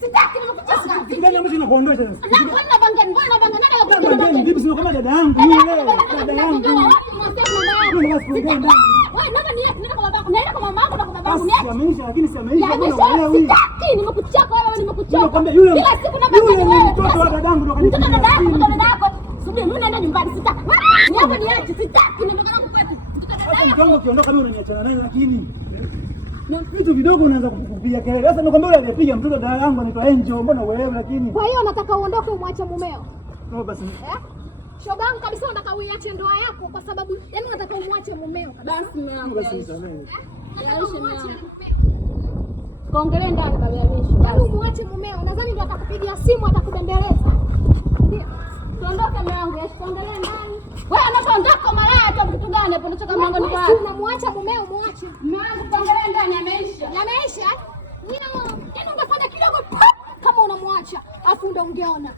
Sitaki nimekuchoka. Kijana ambacho nakuondosha sasa. Na bangeni, mbona bangeni nani? Bibi sio kama dada yangu yule. Dada yangu. Wewe nani nienda kwa babako? Naenda kwa mamangu na kwa babangu. Basi ameisha lakini si ameisha mbona wewe? Sitaki nimekuchoka wewe nimekuchoka. Nakwambia yule kila siku na bangeni wewe. Mtoto wa dadangu ndo kanisa. Mtoto wa dadako. Subiri mimi naenda nyumbani sitaki. Ni hapa niache sitaki nimekuja kukwetu. Sasa mtongo ukiondoka mimi unaniachana naye lakini na vitu vidogo unaanza kukupiga kelele. Sasa nakwambia yule aliyepiga mtoto dada yangu anaitwa Angel, mbona wewe lakini. Kwa hiyo nataka uondoke umwache mumeo. No basi. Shogangu kabisa nataka uiache ndoa yako kwa sababu yani nataka umwache mumeo. Basi mwanangu. Basi nisamehe. Kaongelee ndani baba Yesu. Yaani umwache mumeo. Nadhani ndio atakupigia simu atakubembeleza. Ndio. Tuondoke mwanangu, kaongelee ndani. Wewe unapoondoka malaya tu kitu gani hapo unatoka mlangoni kwa? Unamwacha mumeo muache. Mwanangu kaongelee ndani ameisha. Yameisha? Yaani ungefanya kidogo kama unamwacha afu ndio ungeona.